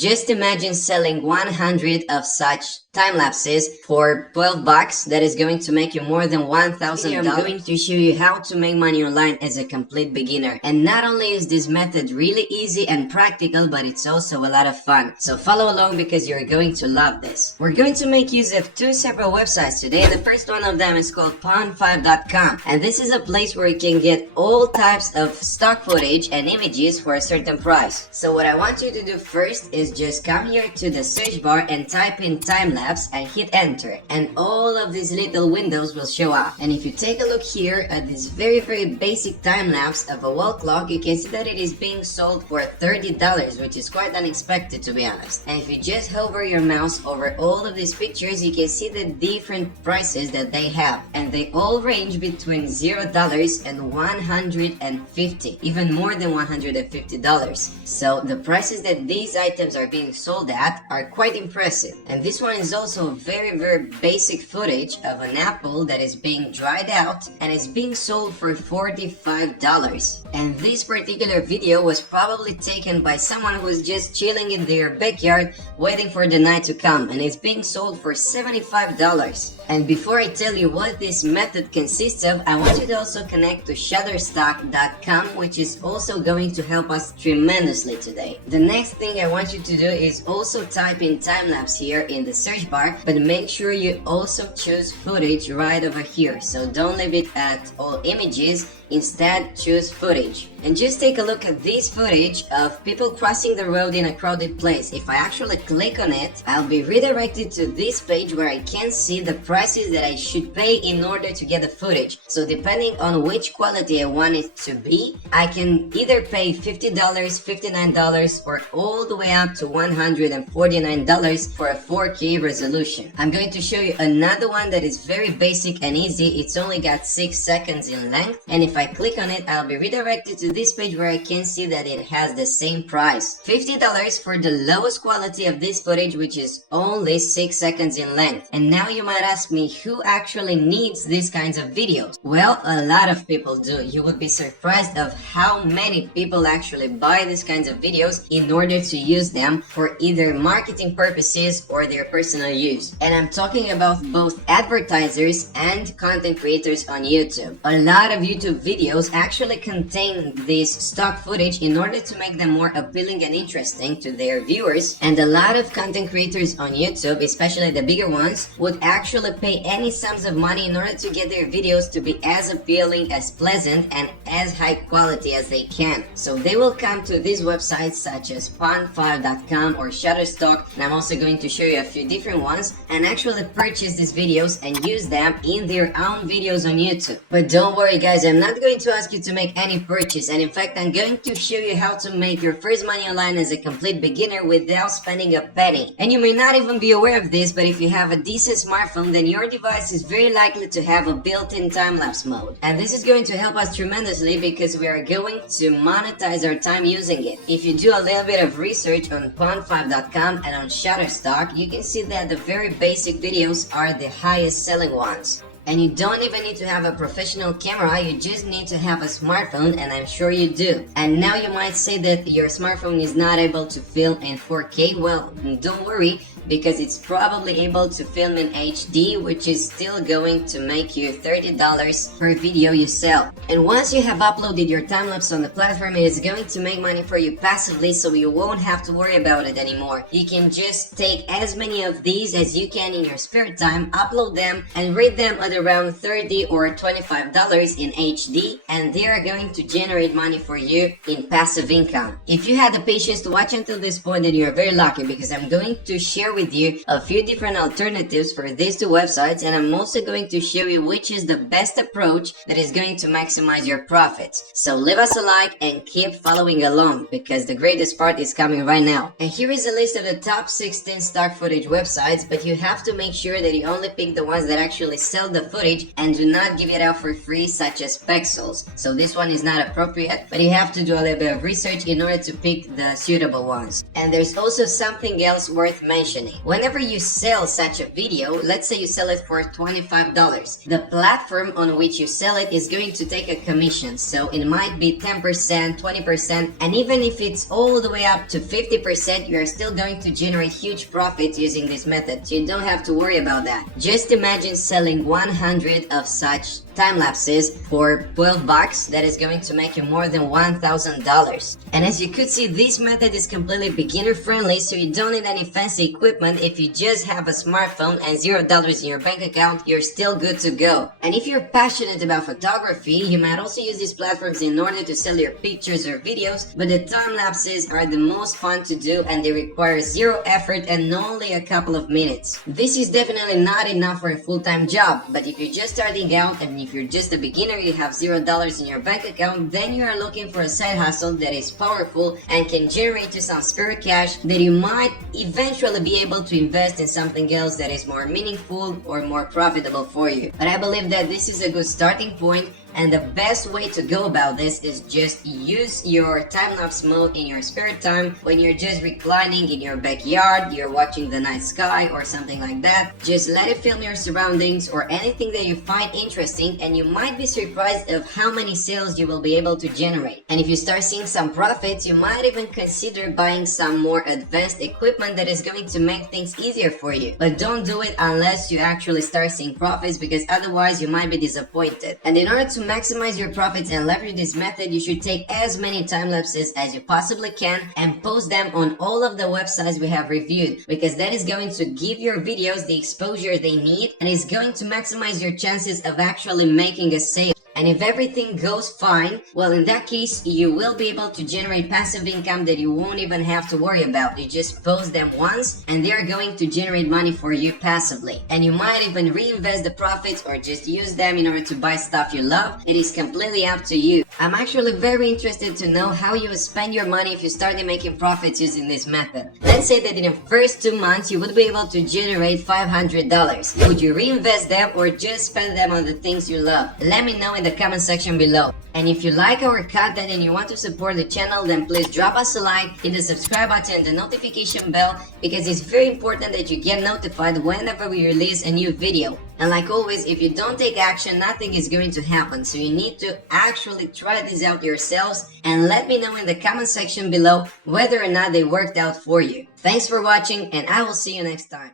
Just imagine selling 100 of such time lapses for 12 bucks. That is going to make you more than $1,000. I'm going to show you how to make money online as a complete beginner. And not only is this method really easy and practical, but it's also a lot of fun. So follow along because you're going to love this. We're going to make use of two several websites today. The first one of them is called pond5.com, and this is a place where you can get all types of stock footage and images for a certain price. So what I want you to do first is just come here to the search bar and type in time-lapse and hit enter, and all of these little windows will show up. And if you take a look here at this very basic time-lapse of a wall clock, you can see that it is being sold for $30, which is quite unexpected, to be honest. And if you just hover your mouse over all of these pictures, you can see the different prices that they have, and they all range between $0 and $150, even more than $150. So the prices that these items are being sold at are quite impressive. And this one is also very basic footage of an apple that is being dried out and is being sold for $45. And this particular video was probably taken by someone who was just chilling in their backyard waiting for the night to come, and it's being sold for $75. And before I tell you what this method consists of, I want you to also connect to shutterstock.com, which is also going to help us tremendously today. The next thing I want you to do is also type in time-lapse here in the search bar, but make sure you also choose footage right over here. So don't leave it at all images, instead choose footage. And just take a look at this footage of people crossing the road in a crowded place. If I actually click on it, I'll be redirected to this page where I can see the prices that I should pay in order to get the footage. So depending on which quality I want it to be, I can either pay $50, $59, or all the way up to $149 for a 4K resolution. I'm going to show you another one that is very basic and easy. It's only got 6 seconds in length, and if I click on it, I'll be redirected to this page where I can see that it has the same price. $50 for the lowest quality of this footage, which is only 6 seconds in length. And now you might ask me, who actually needs these kinds of videos? Well, a lot of people do. You would be surprised of how many people actually buy these kinds of videos in order to use them for either marketing purposes or their personal use. And I'm talking about both advertisers and content creators on YouTube. A lot of YouTube videos actually contain this stock footage in order to make them more appealing and interesting to their viewers, and a lot of content creators on YouTube, especially the bigger ones, would actually pay any sums of money in order to get their videos to be as appealing, as pleasant, and as high quality as they can. So they will come to these websites such as pond5.com or Shutterstock, and I'm also going to show you a few different ones, and actually purchase these videos and use them in their own videos on YouTube. But don't worry guys, I'm not going to ask you to make any purchase, and in fact I'm going to show you how to make your first money online as a complete beginner without spending a penny. And you may not even be aware of this, but if you have a decent smartphone, then your device is very likely to have a built-in time-lapse mode. And this is going to help us tremendously because we are going to monetize our time using it. If you do a little bit of research on pond5.com and on Shutterstock, you can see that the very basic videos are the highest selling ones. And you don't even need to have a professional camera, you just need to have a smartphone, and I'm sure you do. And now you might say that your smartphone is not able to film in 4K. Well, don't worry, because it's probably able to film in HD, which is still going to make you $30 per video you sell. And once you have uploaded your time-lapse on the platform, it is going to make money for you passively, so you won't have to worry about it anymore. You can just take as many of these as you can in your spare time, upload them, and rate them at around $30 or $25 in HD, and they are going to generate money for you in passive income. If you had the patience to watch until this point, then you're very lucky, because I'm going to share with you a few different alternatives for these two websites, and I'm also going to show you which is the best approach that is going to maximize your profits. So leave us a like and keep following along, because the greatest part is coming right now. And here is a list of the top 16 stock footage websites, but you have to make sure that you only pick the ones that actually sell the footage and do not give it out for free, such as Pexels. So this one is not appropriate, but you have to do a little bit of research in order to pick the suitable ones. And there's also something else worth mentioning. happening. Whenever you sell such a video, let's say you sell it for $25, the platform on which you sell it is going to take a commission. So it might be 10%, 20%, and even if it's all the way up to 50%, you are still going to generate huge profits using this method. So you don't have to worry about that. Just imagine selling 100 of such time lapses for 12 bucks. That is going to make you more than $1,000. And as you could see, this method is completely beginner friendly, so you don't need any fancy equipment. If you just have a smartphone and $0 in your bank account, you're still good to go. And if you're passionate about photography, you might also use these platforms in order to sell your pictures or videos, but the time lapses are the most fun to do and they require zero effort and only a couple of minutes. This is definitely not enough for a full-time job, but if you're just starting out and if you're just a beginner, you have $0 in your bank account, then you are looking for a side hustle that is powerful and can generate you some spare cash that you might eventually be able to invest in something else that is more meaningful or more profitable for you. But I believe that this is a good starting point, and the best way to go about this is just use your time-lapse mode in your spare time when you're just reclining in your backyard, you're watching the night sky or something like that. Just let it film your surroundings or anything that you find interesting, and you might be surprised of how many sales you will be able to generate. And if you start seeing some profits, you might even consider buying some more advanced equipment that is going to make things easier for you. But don't do it unless you actually start seeing profits, because otherwise you might be disappointed. And in order to maximize your profits and leverage this method, you should take as many time lapses as you possibly can and post them on all of the websites we have reviewed, because that is going to give your videos the exposure they need and is going to maximize your chances of actually making a sale. And if everything goes fine, well, in that case, you will be able to generate passive income that you won't even have to worry about. You just post them once and they're going to generate money for you passively. And you might even reinvest the profits or just use them in order to buy stuff you love. It is completely up to you. I'm actually very interested to know how you would spend your money if you started making profits using this method. Let's say that in the first 2 months, you would be able to generate $500. Would you reinvest them or just spend them on the things you love? Let me know in the comment section below. And if you like our content and you want to support the channel, then please drop us a like, hit the subscribe button and the notification bell, because it's very important that you get notified whenever we release a new video. And like always, if you don't take action, nothing is going to happen. So you need to actually try this out yourselves and let me know in the comment section below whether or not they worked out for you. Thanks for watching, and I will see you next time.